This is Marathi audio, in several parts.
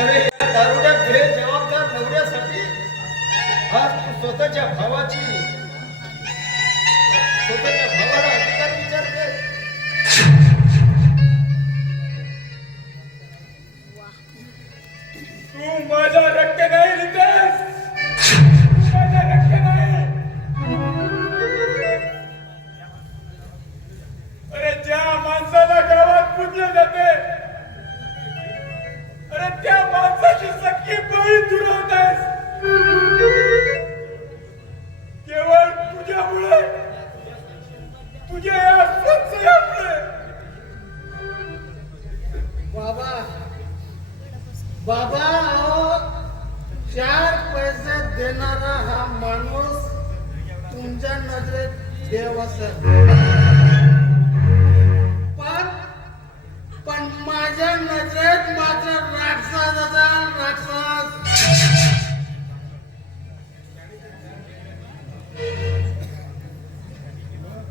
अरे या दारुड्या बेजबाबदार नवऱ्यासाठी आज तू स्वतःच्या भावाची स्वतःच्या भावाला अधिकार विचारते. तू माझा रक्त नाही रितेश, तू माझा रक्त नाही. अरे ज्या माणसाला गावात पूजले जाते, अरे त्या माणसाची सख्खी बहीण दुरावतेस केवळ तुझ्यामुळे, तुझ्या या संशयामुळे. बाबा बाबा अहो, 4 पैसे देणारा हा माणूस तुमच्या नजरेत देव असेल, पण माझ्या नजरेत मात्र राक्षस असेल, राक्षस.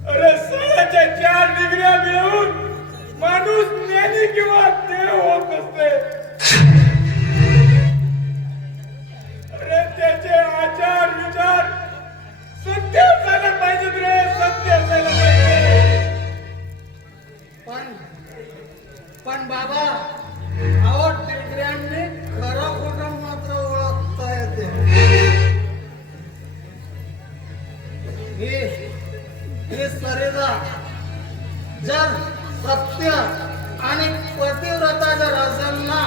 अरे सणाच्या 4 डिग्र्या मिळवून माणूस ज्ञानी किंवा देव होत नसते. अरे त्याचे आचार विचार सत्य असायला पाहिजेत रे, सत्य असायला पाहिजे. पण बाबा अहो, डिग्र्यांनी खरं खोटं मात्र ओळखता येते. ही सरिता जर सत्य आणि पतिव्रता जर असेल ना,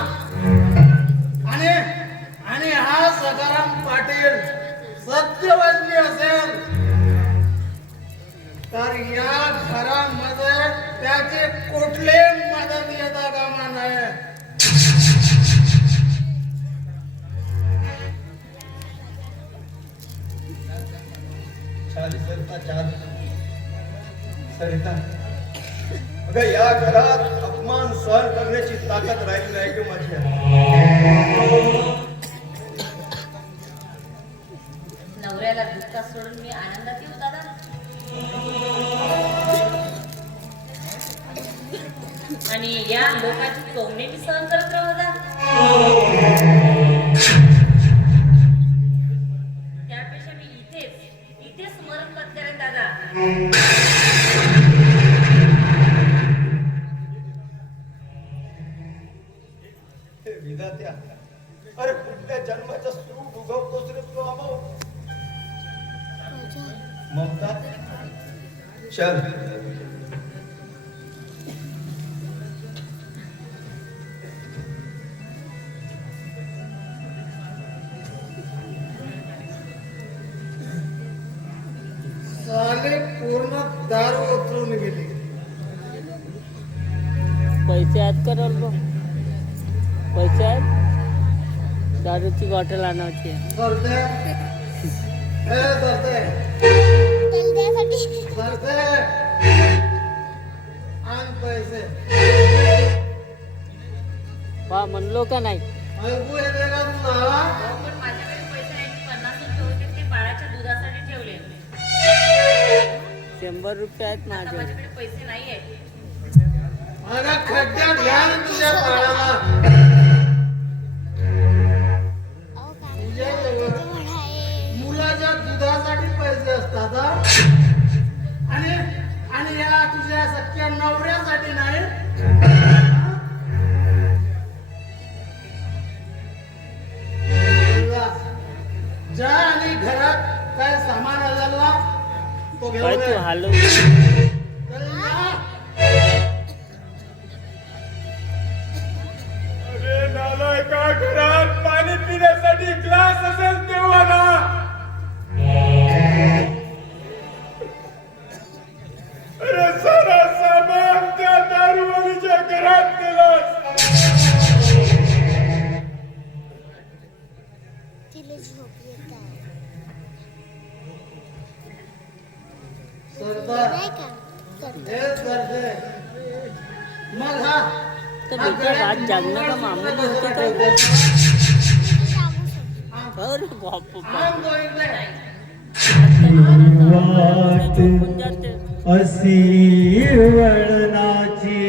आणि हा सखाराम पाटील सत्यवचनी असेल, तर या घरामध्ये त्याचे कुठले मदत येता कामा नये. छान सरिता, छान सरिता. अगं या घरात अपमान सहन करण्याची ताकद राहिली नाही की माझ्या. नवऱ्याला दुःखात सोडून मी आनंदात येऊ दादा. आणि या लोकांची कौणे मी सहन करत राहू दादा. त्यापेक्षा मी इथेच मरण पत्करेन दादा. विधात्या, अरे कुठल्या जन्माचा सूट उगवतोस रे तू आमो. ममता चल. साले पूर्ण दारू उतरून गेली. पैसे आहेत का रल्लो? पैसे आहेत? दारूची बॉटल आणायची आहे. सरते आण पैसे. वा म्हणलो का नाही? ऐकू येते का तुला? पण माझ्याकडे पैसे नाही. 50 रुपये होते ते बाळाच्या दुधासाठी ठेवले. 100 रुपये आहेत आता माझ्याकडे. माझ्याकडे पैसे नाही आहेत. अगं खड्ड्यात घ्या ना तुझ्या बाळाला. तुझ्याजवळ मुलाच्या दुधासाठी पैसे असतात हा? आणि या तुझ्या सख्या नवऱ्यासाठी नाही. जा आणि घरात काय सामान आलेला ना तो काय घेऊन तू ये. हलव? चल जा. अरे नालायका, घरात पाणी पिण्यासाठी ग्लास असेल तेव्हा ना. अरे सारा सामान त्या दारूवालीच्या घरात नेलास. सरदार हे करते. मग हा तर बेटा रात जागणं का मामूली होतं काय? अरे बाप आण तो इकडे. झोपून जाते. असी वळणाची